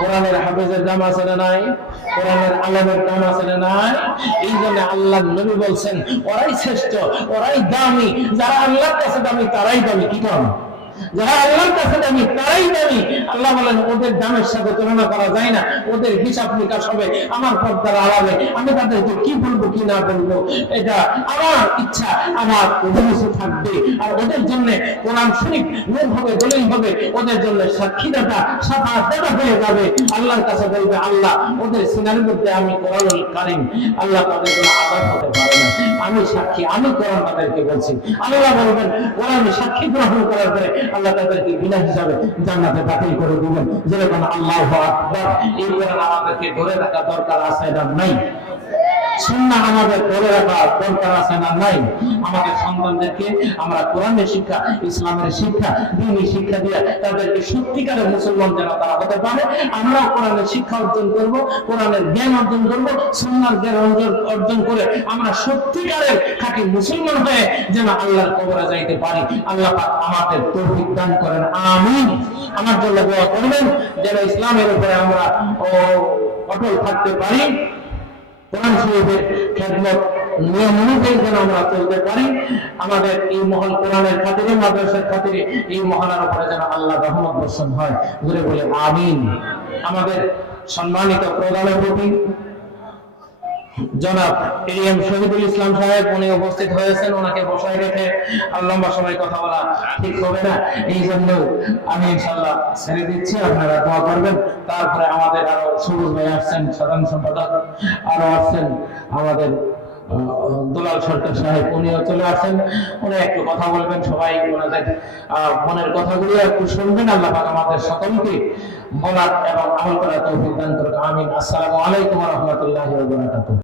কোরআনের হাফেজের দাম আছে না নাই? কোরআনের আলমের দাম আছে না নাই? এই জন্য আল্লাহ নবী বলছেন, ওরাই শ্রেষ্ঠ, ওরাই দামি, যারা আল্লাহর কাছে দামি, তারাই দামি। কি কারণ? যারা আল্লাহর কাছে দামি, তারাই দামি। আল্লাহ বলেন, ওদের দামের সাথে তুলনা করা যায় না। ওদের হিসাব নিকাশ হবে, আমার পর্দার আড়ালে। আমি তাদেরকে কি বলব, কি না বলব? এটা আমার ইচ্ছা, আমার অভিমুখে থাকবে। আর ওদের জন্য কোরআন শরীফ নূর হবে, দলিল হবে। ওদের জন্য সাক্ষীদাতা সাফা দাতা হয়ে যাবে। আল্লাহর কাছে বলবে, আল্লাহ, ওদের সিনার মধ্যে আমি কোরআনুল কারিম, আল্লাহ তাদের কোনো আঘাত হতে পারে না। আমি সাক্ষী, আমি কোরআন তাদেরকে বলছি। আল্লাহ বলবেন, কোরআন সাক্ষী গ্রহণ করার পরে আল্লাহ তাদেরকে বিনা হিসাবে জান্নাতে দাখিল করে দিবেন। যেরকম আল্লাহ আকবার এই কোরআন আমাদেরকে ধরে রাখা দরকার আছে নাই? সুন্না আমাদের ধরে রাখা দরকার আছে না নাই? আমাদের সন্তানদেরকে আমরা কোরআনের শিক্ষা, ইসলামের শিক্ষা, দিনী শিক্ষা দিয়ে তাদেরকে সত্যিকারের মুসলমান যেন তারা হতে পারে। আমরা কোরআনের শিক্ষা অর্জন করব, কোরআনের জ্ঞান অর্জন করব, সুন্নার জ্ঞান অর্জন করে আমরা সত্যিকারের খাঁটি মুসলমান হয়ে যেন আল্লাহর কবরে যাইতে পারি। আল্লাহ আমাদের তৌফিক দান করেন। আমিন। আমার জন্য দোয়া করবেন, যেন ইসলামের উপরে আমরা অটল থাকতে পারি। কোরআন শরীফের খেদমত নিয়ম অনুযায়ী যেন আমরা চলতে পারি, আমাদের এই মহল কোরআনের খাতিরে, মাদ্রাসার খাতিরে, এই মহলার উপরে যেন আল্লাহ রহমত হয়। ঘুরে বলে, আমিন। আমাদের সম্মানিত জনাব শহীদুল ইসলাম সাহেব, উনি উপস্থিত হয়েছেন, ওনাকে বসায় রেখে আর লম্বা সময় কথা বলা ঠিক হবে না। এই জন্য আমি ইনশাল্লাহ ছেড়ে দিচ্ছি, আপনারা দোয়া করবেন। তারপরে আমাদের আরও সবুজ ভাই আসছেন, সাধারণ সম্পাদক। আসছেন, আমাদের দুলাল সরকার সাহেব, উনিও চলে আসেন উনি একটু কথা বলবেন সবাই, ওনাদের মনের কথাগুলো একটু শুনবেন। আল্লাহ আমাদের সকলকে বলার এবং আমল করার তৌফিক দান করুন আমিন। আসসালামু আলাইকুম ওয়া রাহমাতুল্লাহি ওয়া বারাকাতুহু।